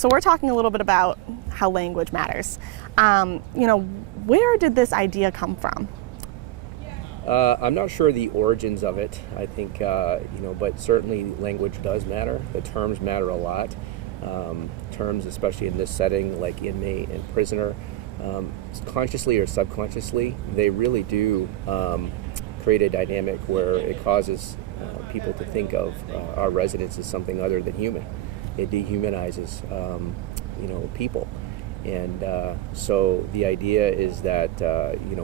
So we're talking a little bit about how language matters. Where did this idea come from? I'm not sure the origins of it. I think, but certainly language does matter. The terms matter a lot. Terms, especially in this setting, like inmate and prisoner, consciously or subconsciously, they really do create a dynamic where it causes people to think of our residents as something other than human. It dehumanizes, people. And so the idea is that,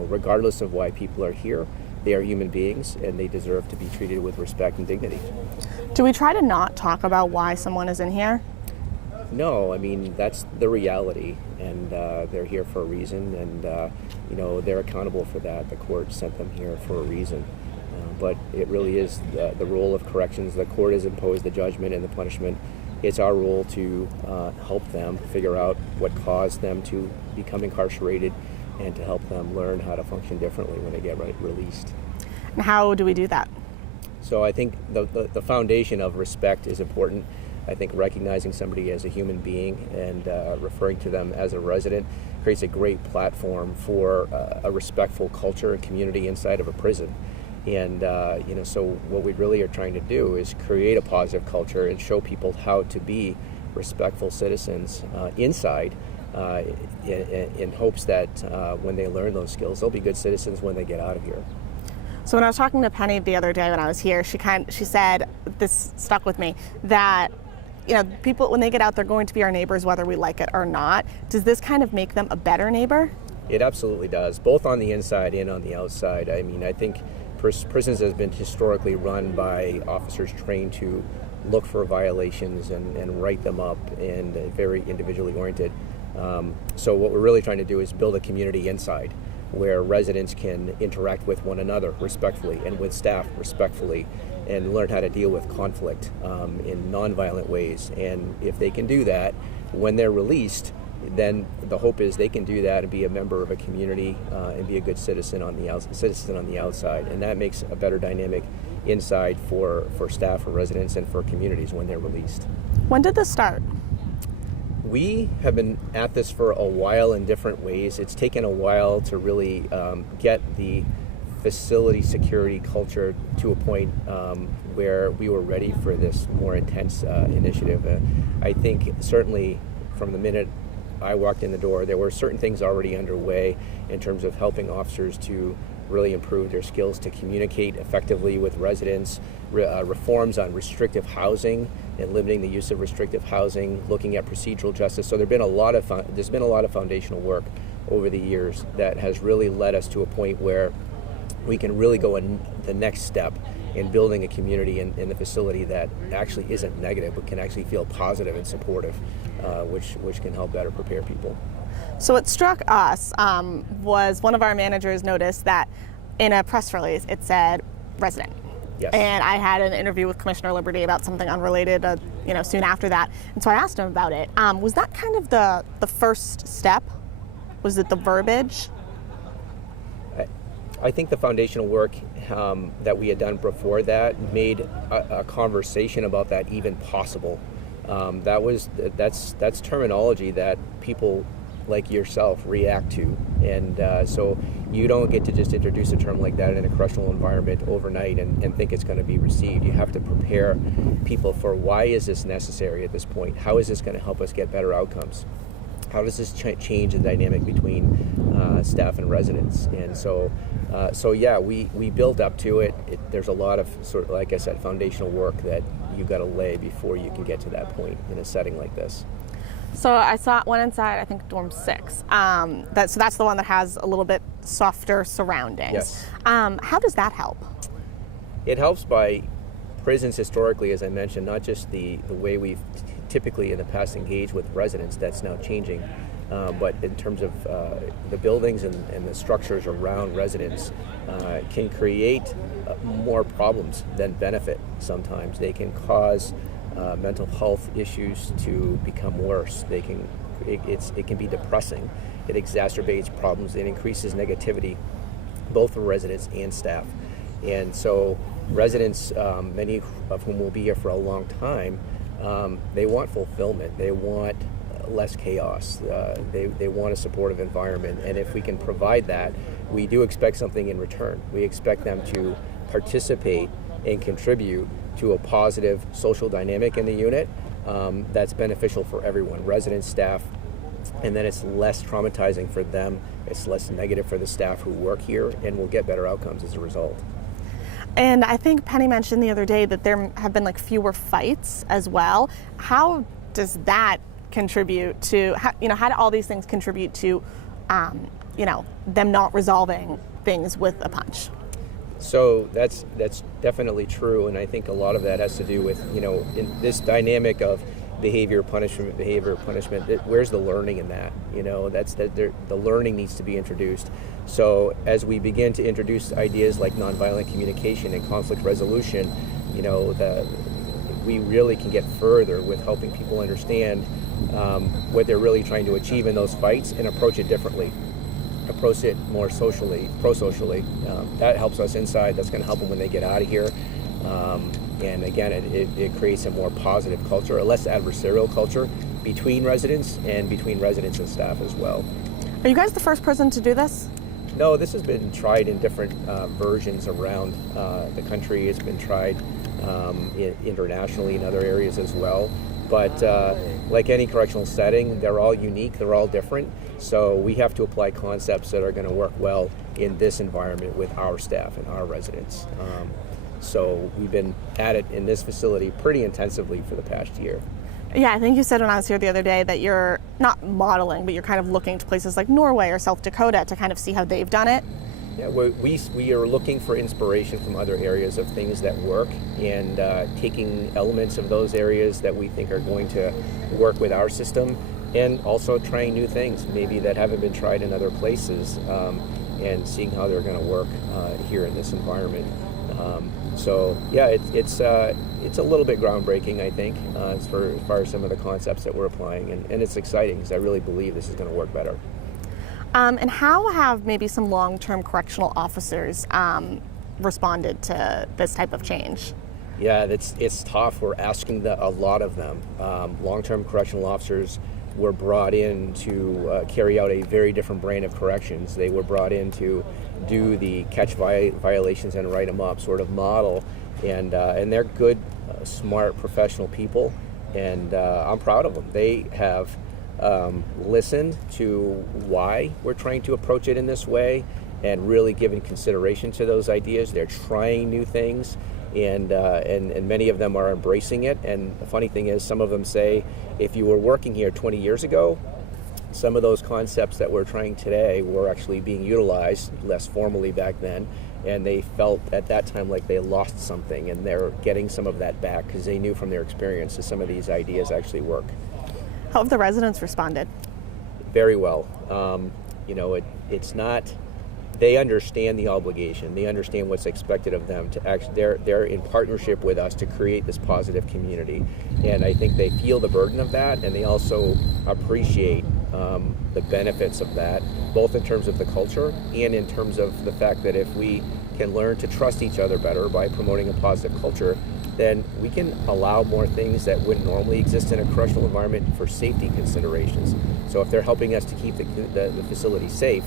regardless of why people are here, they are human beings and they deserve to be treated with respect and dignity. Do we try to not talk about why someone is in here? No, I mean, that's the reality, and they're here for a reason, and, they're accountable for that. The court sent them here for a reason. But it really is the role of corrections. The court has imposed the judgment and the punishment. It's our role to help them figure out what caused them to become incarcerated and to help them learn how to function differently when they get released. And how do we do that? So I think the foundation of respect is important. I think recognizing somebody as a human being and referring to them as a resident creates a great platform for a respectful culture and community inside of a prison. And, so what we really are trying to do is create a positive culture and show people how to be respectful citizens inside in hopes that when they learn those skills, they'll be good citizens when they get out of here. So when I was talking to Penny the other day when I was here, she said, this stuck with me, that people, when they get out, they're going to be our neighbors whether we like it or not. Does this kind of make them a better neighbor? It absolutely does, both on the inside and on the outside. I mean, I think prisons has been historically run by officers trained to look for violations and write them up, and very individually oriented. So what we're really trying to do is build a community inside where residents can interact with one another respectfully and with staff respectfully and learn how to deal with conflict in nonviolent ways. And if they can do that when they're released, then the hope is they can do that and be a member of a community and be a good citizen on the outside. And that makes a better dynamic inside for staff, for residents, and for communities when they're released. When did this start? We have been at this for a while in different ways. It's taken a while to really get the facility security culture to a point where we were ready for this more intense initiative. I think certainly from the minute I walked in the door, there were certain things already underway in terms of helping officers to really improve their skills to communicate effectively with residents, reforms on restrictive housing and limiting the use of restrictive housing, looking at procedural justice. So there's been a lot of foundational work over the years that has really led us to a point where we can really go in the next step in building a community in the facility that actually isn't negative, but can actually feel positive and supportive, which can help better prepare people. So what struck us was one of our managers noticed that in a press release it said resident. Yes. And I had an interview with Commissioner Liberty about something unrelated, soon after that. And so I asked him about it. Was that kind of the first step? Was it the verbiage? I think the foundational work that we had done before that made a conversation about that even possible. That's terminology that people like yourself react to, and so you don't get to just introduce a term like that in a correctional environment overnight and think it's going to be received. You have to prepare people for why is this necessary at this point? How is this going to help us get better outcomes? How does this change the dynamic between staff and residents? And so we build up to it. There's a lot of sort of, like I said, foundational work that you've got to lay before you can get to that point in a setting like this. So I went inside, I think dorm 6. So that's the one that has a little bit softer surroundings. Yes. How does that help? It helps by prisons historically, as I mentioned, not just the way we've typically in the past engaged with residents, that's now changing, but in terms of the buildings and the structures around residents can create more problems than benefit sometimes. They can cause mental health issues to become worse. It can be depressing. It exacerbates problems. It increases negativity, both for residents and staff. And so residents, many of whom will be here for a long time, they want fulfillment. They want less chaos. They want a supportive environment, and if we can provide that, we do expect something in return. We expect them to participate and contribute to a positive social dynamic in the unit that's beneficial for everyone, residents, staff, and then it's less traumatizing for them, it's less negative for the staff who work here, and we'll get better outcomes as a result. And I think Penny mentioned the other day that there have been like fewer fights as well. How does that contribute to, how do all these things contribute to, them not resolving things with a punch? So that's definitely true, and I think a lot of that has to do with, in this dynamic of behavior, punishment, where's the learning in that? The learning needs to be introduced. So as we begin to introduce ideas like nonviolent communication and conflict resolution, we really can get further with helping people understand what they're really trying to achieve in those fights and approach it differently. Approach it more socially, pro-socially. That helps us inside. That's going to help them when they get out of here. And again, it creates a more positive culture, a less adversarial culture between residents and between residents and staff as well. Are you guys the first prison to do this? No, this has been tried in different versions around the country. It's been tried internationally in other areas as well. But like any correctional setting, they're all unique, they're all different. So we have to apply concepts that are going to work well in this environment with our staff and our residents. So we've been at it in this facility pretty intensively for the past year. Yeah, I think you said when I was here the other day that you're not modeling, but you're kind of looking to places like Norway or South Dakota to kind of see how they've done it. Yeah, we are looking for inspiration from other areas of things that work, and taking elements of those areas that we think are going to work with our system, and also trying new things maybe that haven't been tried in other places, and seeing how they're going to work here in this environment. So yeah, it's a little bit groundbreaking, I think, as far as some of the concepts that we're applying, and it's exciting because I really believe this is going to work better. And how have maybe some long-term correctional officers responded to this type of change? Yeah, it's tough. We're asking a lot of them. Long-term correctional officers were brought in to carry out a very different brand of corrections. They were brought in to do the catch violations and write them up sort of model, and they're good, smart, professional people, and I'm proud of them. They have listened to why we're trying to approach it in this way and really given consideration to those ideas. They're trying new things, and many of them are embracing it. And the funny thing is, some of them say, if you were working here 20 years ago, some of those concepts that we're trying today were actually being utilized less formally back then, and they felt at that time like they lost something, and they're getting some of that back because they knew from their experience that some of these ideas actually work. How have the residents responded? Very well. It's not, they understand the obligation. They understand what's expected of them to actually, they're in partnership with us to create this positive community. And I think they feel the burden of that, and they also appreciate the benefits of that, both in terms of the culture and in terms of the fact that if we can learn to trust each other better by promoting a positive culture, then we can allow more things that wouldn't normally exist in a correctional environment for safety considerations. So if they're helping us to keep the facility safe,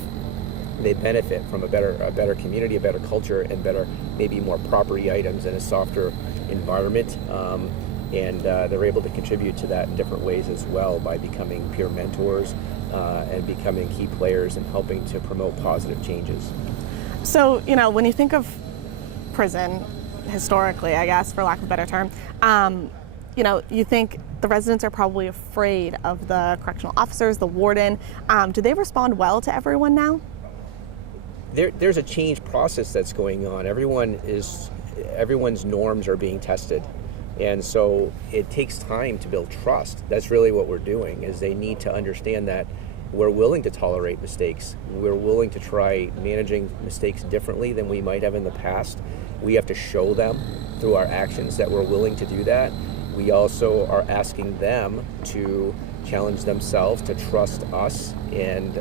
they benefit from a better community, a better culture, and better, maybe more property items and a softer environment. And they're able to contribute to that in different ways as well by becoming peer mentors and becoming key players and helping to promote positive changes. So, when you think of prison, historically, I guess, for lack of a better term, you think the residents are probably afraid of the correctional officers, the warden. Do they respond well to everyone now? There's a change process that's going on. Everyone's norms are being tested. And so it takes time to build trust. That's really what we're doing, is they need to understand that we're willing to tolerate mistakes. We're willing to try managing mistakes differently than we might have in the past. We have to show them through our actions that we're willing to do that. We also are asking them to challenge themselves to trust us, and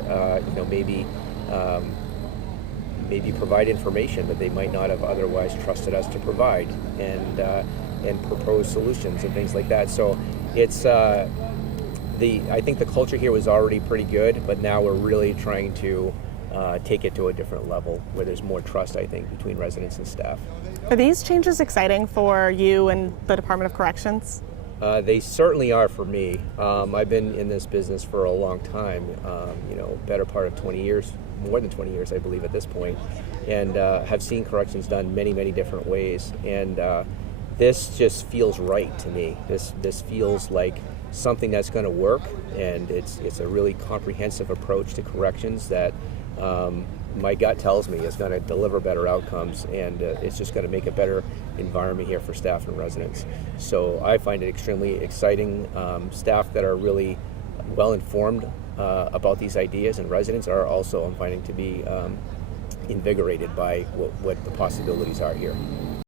maybe provide information that they might not have otherwise trusted us to provide, and propose solutions and things like that. So it's I think the culture here was already pretty good, but now we're really trying to take it to a different level where there's more trust, I think, between residents and staff. Are these changes exciting for you and the Department of Corrections? They certainly are for me. I've been in this business for a long time, better part of 20 years, more than 20 years, I believe, at this point, and have seen corrections done many, many different ways. And this just feels right to me. This feels like something that's going to work, and it's a really comprehensive approach to corrections that my gut tells me is going to deliver better outcomes, and it's just going to make a better environment here for staff and residents. So I find it extremely exciting. Staff that are really well informed about these ideas, and residents are also, I'm finding, to be invigorated by what the possibilities are here.